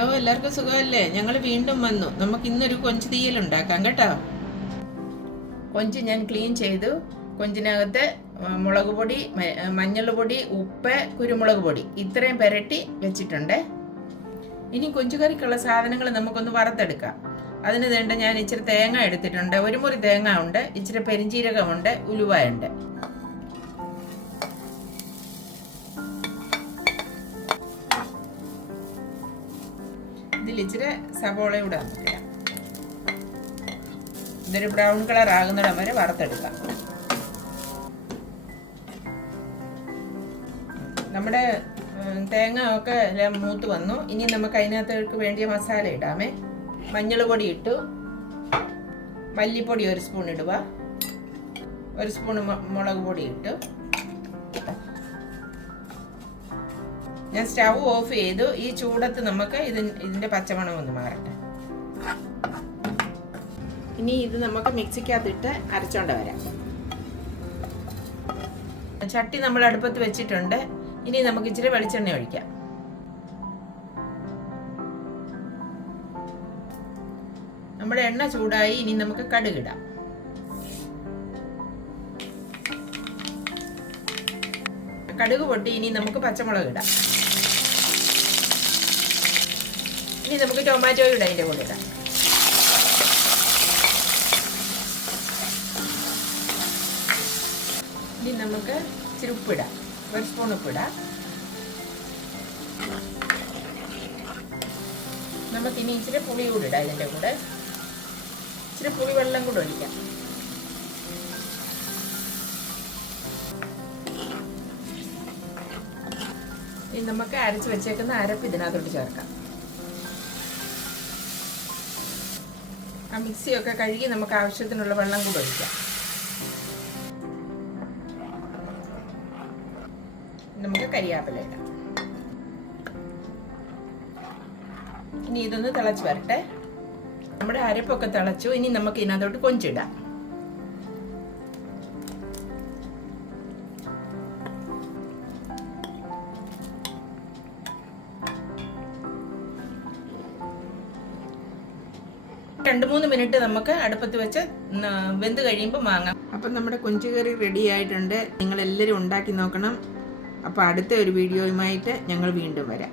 Hello, എല്ലാവർക്കും സുഖമല്ലേ? ഞങ്ങൾ വീണ്ടും വന്നു. നമുക്ക് ഇന്നൊരു കൊഞ്ച് തീയൽ ഉണ്ടാക്കാം കേട്ടോ. കൊഞ്ച് ഞാൻ ക്ലീൻ ചെയ്തു. കൊഞ്ചിനകത്ത് മുളക് പൊടി, മഞ്ഞൾ പൊടി, ഉപ്പ്, കുരുമുളക് പൊടി ഇത്രയും പുരട്ടി വെച്ചിട്ടുണ്ട്. ഇനി കൊഞ്ചുകറിക്കുള്ള സാധനങ്ങൾ നമുക്കൊന്ന് വറുത്തെടുക്കാം. അതിന് വേണ്ട ഞാൻ ഇച്ചിരി തേങ്ങ എടുത്തിട്ടുണ്ട്. ഒരു മുറി തേങ്ങ ഉണ്ട്, ഇച്ചിരി പെരിഞ്ചീരകമുണ്ട്, ഉലുവയുണ്ട്. ഇതിൽ ഇച്ചിരി സവോള കൂടെ ഇടാം. ഇതൊരു ബ്രൗൺ കളർ ആകുന്നിടം വരെ വറുത്തെടുക്കാം. നമ്മുടെ തേങ്ങ ഒക്കെ എല്ലാം മൂത്ത് വന്നു. ഇനി നമുക്ക് അതിനകത്തേക്ക് വേണ്ടിയ മസാല ഇടാമേ. മഞ്ഞൾ പൊടി ഇട്ടു, മല്ലിപ്പൊടി 1 സ്പൂൺ ഇടുക, 1 സ്പൂൺ മുളക് പൊടി ഇട്ടു. ഞാൻ സ്റ്റൗ ഓഫ് ചെയ്തു. ഈ ചൂടത്ത് നമുക്ക് ഇതിന്റെ പച്ചമണം ഒന്ന് മാറട്ടെ. ഇനി ഇത് നമുക്ക് മിക്സിക്കകത്തിട്ട് അരച്ചോണ്ട് വരാം. ചട്ടി നമ്മൾ അടുപ്പത്ത് വെച്ചിട്ടുണ്ട്. ഇനി നമുക്ക് ഇച്ചിരി വെളിച്ചെണ്ണ ഒഴിക്കാം. നമ്മുടെ എണ്ണ ചൂടായി. ഇനി നമുക്ക് കടുകിടാം. കടുക് പൊട്ടി. ഇനി നമുക്ക് പച്ചമുളക് ഇടാം. ഇനി നമുക്ക് ടൊമാറ്റോ ഇടാം. അതിൻ്റെ കൂടെ ഇടാം. ഇനി നമുക്ക് ഇച്ചിരി ഉപ്പിടാം. 1 സ്പൂൺ ഉപ്പിടാം. നമുക്കിനി ഇച്ചിരി പുളി കൂടി ഇടാം. ഇതിൻ്റെ കൂടെ ഇച്ചിരി പുളി വെള്ളം കൂടെ ഒഴിക്കാം. ഇനി നമുക്ക് അരച്ച് വെച്ചേക്കുന്ന അരപ്പ് ഇതിനകത്തോട്ട് ചേർക്കാം. ആ മിക്സിയൊക്കെ കഴുകി നമുക്ക് ആവശ്യത്തിനുള്ള വെള്ളം കൂടെ ഒഴിക്കാം. നമുക്ക് കരിയാപ്പില ഇടാം. ഇനി ഇതൊന്ന് തിളച്ച് വരട്ടെ. നമ്മുടെ അരപ്പൊക്കെ തിളച്ചു. ഇനി നമുക്ക് ഇതിനകത്തോട്ട് കൊഞ്ചിടാം. രണ്ട് 3 മിനിറ്റ് നമുക്ക് അടുപ്പത്ത് വെച്ച് വെന്ത് കഴിയുമ്പോൾ വാങ്ങാം. അപ്പം നമ്മുടെ കൊഞ്ചുകറി റെഡി ആയിട്ടുണ്ട്. നിങ്ങൾ എല്ലാവരും ഉണ്ടാക്കി നോക്കണം. അപ്പോൾ അടുത്ത ഒരു വീഡിയോയുമായിട്ട് ഞങ്ങൾ വീണ്ടും വരാം.